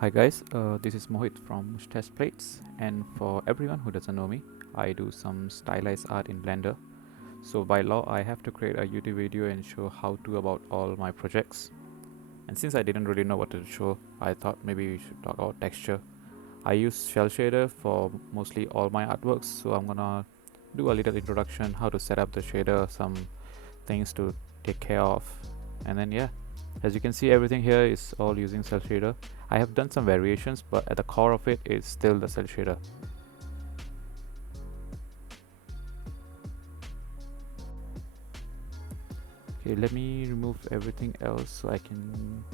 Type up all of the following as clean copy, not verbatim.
Hi guys, this is Mohit from Mustache Plates, and for everyone who doesn't know me, I do some stylized art in Blender. So by law, I have to create a YouTube video and show how to about all my projects. And since I didn't really know what to show, I thought maybe we should talk about texture. I use Shell Shader for mostly all my artworks, so I'm gonna do a little introduction, how to set up the shader, some things to take care of, and then yeah, as you can see, everything here is all using cell shader. I have done some variations, but at the core of it is still the cell shader. Okay, let me remove everything else so I can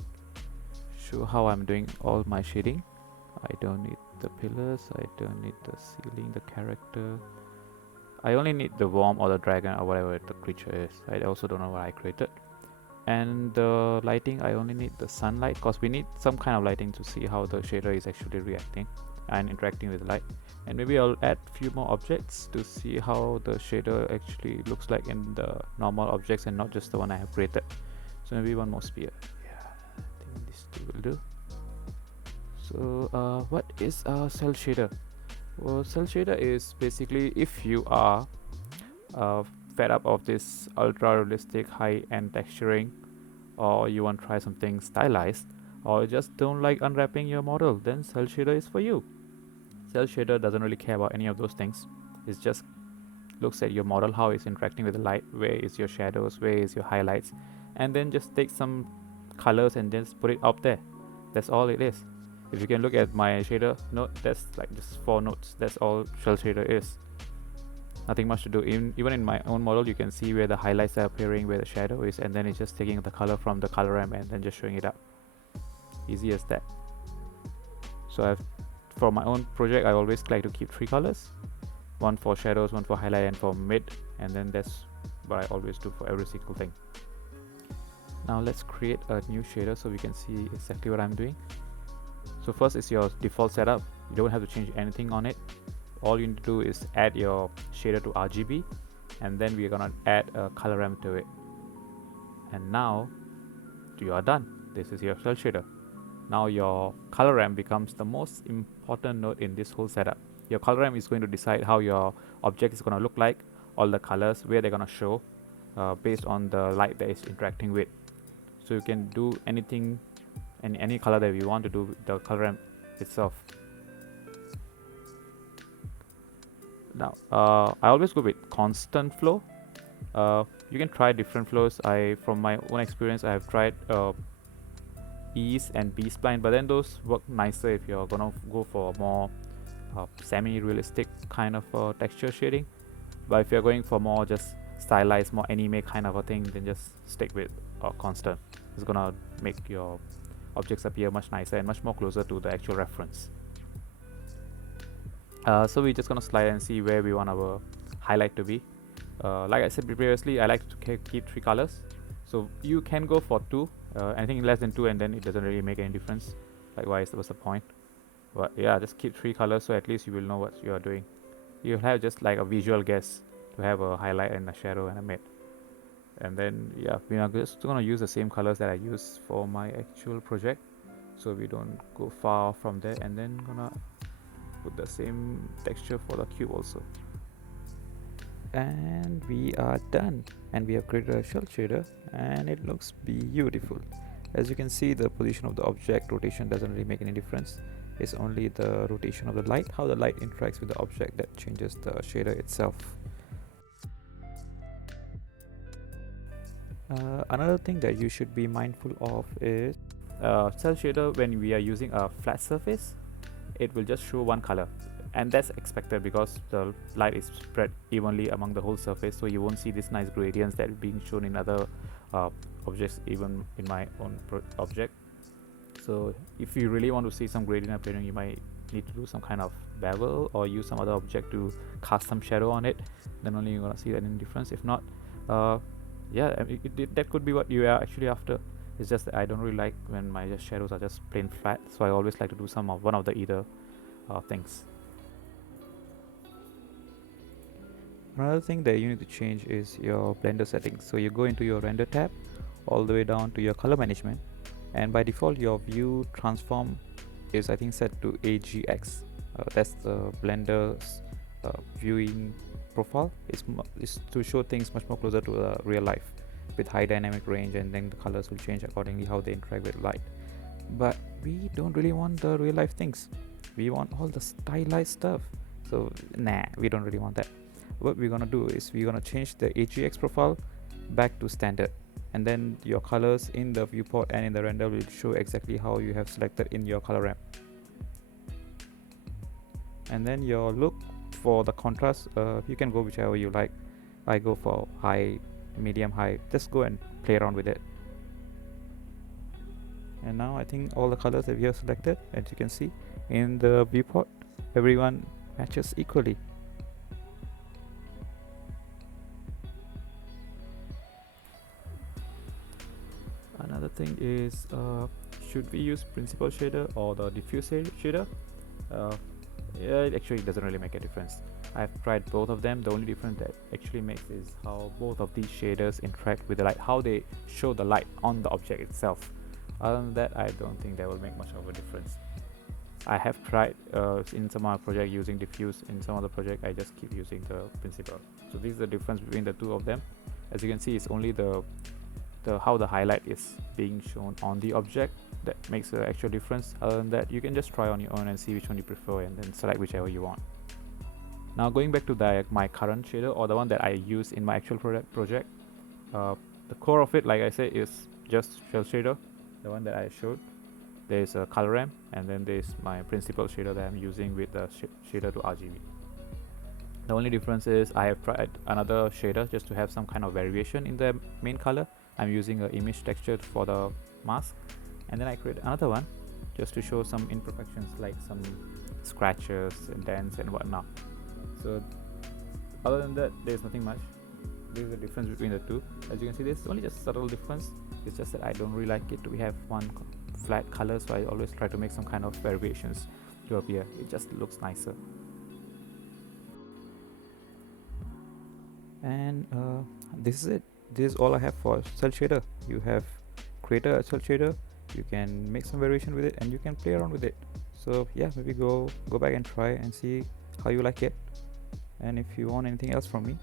show how I'm doing all my shading. I don't need the pillars, I don't need the ceiling, the character. I only need the worm or the dragon or whatever the creature is. I also don't know what I created. And the lighting, I only need the sunlight because we need some kind of lighting to see how the shader is actually reacting and interacting with the light. And maybe I'll add few more objects to see how the shader actually looks like in the normal objects and not just the one I have created. So maybe one more sphere. Yeah, I think this two will do. So what is a cell shader? Well, cell shader is basically if you are uh, fed up of this ultra realistic high-end texturing, or you want to try something stylized, or you just don't like unwrapping your model, then cell shader is for you. Cell shader doesn't really care about any of those things. It just looks at your model, how it's interacting with the light, where is your shadows, where is your highlights, and then just take some colors and just put it up there. That's all it is. If you can look at my shader node, that's like just 4 nodes. That's all cell shader is. Nothing much to do. Even in my own model, you can see where the highlights are appearing, where the shadow is, and then it's just taking the color from the color ramp and then just showing it up. Easy as that. So for my own project, I always like to keep 3 colors: one for shadows, one for highlight, and for mid. And then that's what I always do for every single thing. Now let's create a new shader so we can see exactly what I'm doing. So first is your default setup. You don't have to change anything on it. All you need to do is add your shader to RGB, and then we're gonna add a color ramp to it. And now you are done. This is your cell shader. Now your color ramp becomes the most important node in this whole setup. Your color ramp is going to decide how your object is going to look like, all the colors, where they're going to show, based on the light that it's interacting with. So you can do anything and any color that you want to do with the color ramp itself. Now I always go with constant flow. You can try different flows. From my own experience, I have tried ease and B-spline, but then those work nicer if you're gonna go for more semi-realistic kind of texture shading. But if you're going for more just stylized, more anime kind of a thing, then just stick with constant. It's gonna make your objects appear much nicer and much more closer to the actual reference. So we're just gonna slide and see where we want our highlight to be. Like I said previously, I like to keep 3 colors. So you can go for 2, anything less than 2, and then it doesn't really make any difference. Likewise, what's the point? But yeah, just keep 3 colors so at least you will know what you are doing. You'll have just like a visual guess to have a highlight and a shadow and a mid. And then yeah, we are just gonna use the same colors that I use for my actual project, so we don't go far from there. And then gonna put the same texture for the cube also. And we are done, and we have created a shell shader and it looks beautiful. As you can see, the position of the object rotation doesn't really make any difference. It's only the rotation of the light, how the light interacts with the object, that changes the shader itself. Another thing that you should be mindful of is cell shader. When we are using a flat surface, it will just show one color, and that's expected because the light is spread evenly among the whole surface, so you won't see these nice gradients that are being shown in other objects, even in my own object. So if you really want to see some gradient appearing, you might need to do some kind of bevel or use some other object to cast some shadow on it. Then only you're gonna see any difference. If not, yeah, that could be what you are actually after. It's just that I don't really like when my shadows are just plain flat, so I always like to do some of one of the either things. Another thing that you need to change is your blender settings. So you go into your render tab, all the way down to your color management, and by default your view transform is I think set to AGX. That's the Blender's viewing profile. It's to show things much more closer to real life with high dynamic range, and then the colors will change accordingly how they interact with light. But we don't really want the real life things. We want all the stylized stuff. So nah, we don't really want that. What we're gonna do is we're gonna change the AGX profile back to standard, and then your colors in the viewport and in the render will show exactly how you have selected in your color ramp. And then your look for the contrast, you can go whichever you like. I go for high, medium, high. Just go and play around with it. And now I think all the colors that we have selected, as you can see in the viewport, everyone matches equally. Another thing is, should we use principal shader or the diffuse shader? Yeah, it actually doesn't really make a difference. I've tried both of them. The only difference that actually makes is how both of these shaders interact with the light, how they show the light on the object itself. Other than that, I don't think that will make much of a difference. I have tried in some other project using diffuse. In some other project, I just keep using the principal. So this is the difference between the two of them. As you can see, it's only the how the highlight is being shown on the object that makes the actual difference. Other than that, you can just try on your own and see which one you prefer, and then select whichever you want. Now going back to my current shader, or the one that I use in my actual project, the core of it, like I said, is just shell shader, the one that I showed. There's a color ramp, and then there's my principal shader that I'm using with the shader to RGB. The only difference is I have tried another shader just to have some kind of variation in the main color. I'm using an image texture for the mask, and then I create another one just to show some imperfections like some scratches and dents and whatnot. So other than that, there's nothing much. There's a difference between the two. As you can see, there's only just subtle difference. It's just that I don't really like it to have one flat color, so I always try to make some kind of variations to appear. It just looks nicer. And this is it. This is all I have for cell shader. You have created a cell shader, you can make some variation with it, and you can play around with it. So yeah, maybe go back and try and see how you like it. And if you want anything else from me,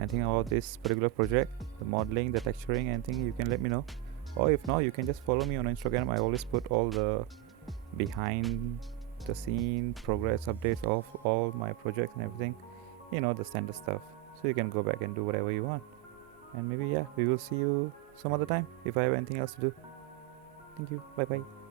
anything about this particular project, the modeling, the texturing, anything, you can let me know. Or if not, you can just follow me on Instagram. I always put all the behind the scene progress updates of all my projects and everything, the standard stuff. So you can go back and do whatever you want. And maybe, yeah, we will see you some other time if I have anything else to do. Thank you. Bye bye.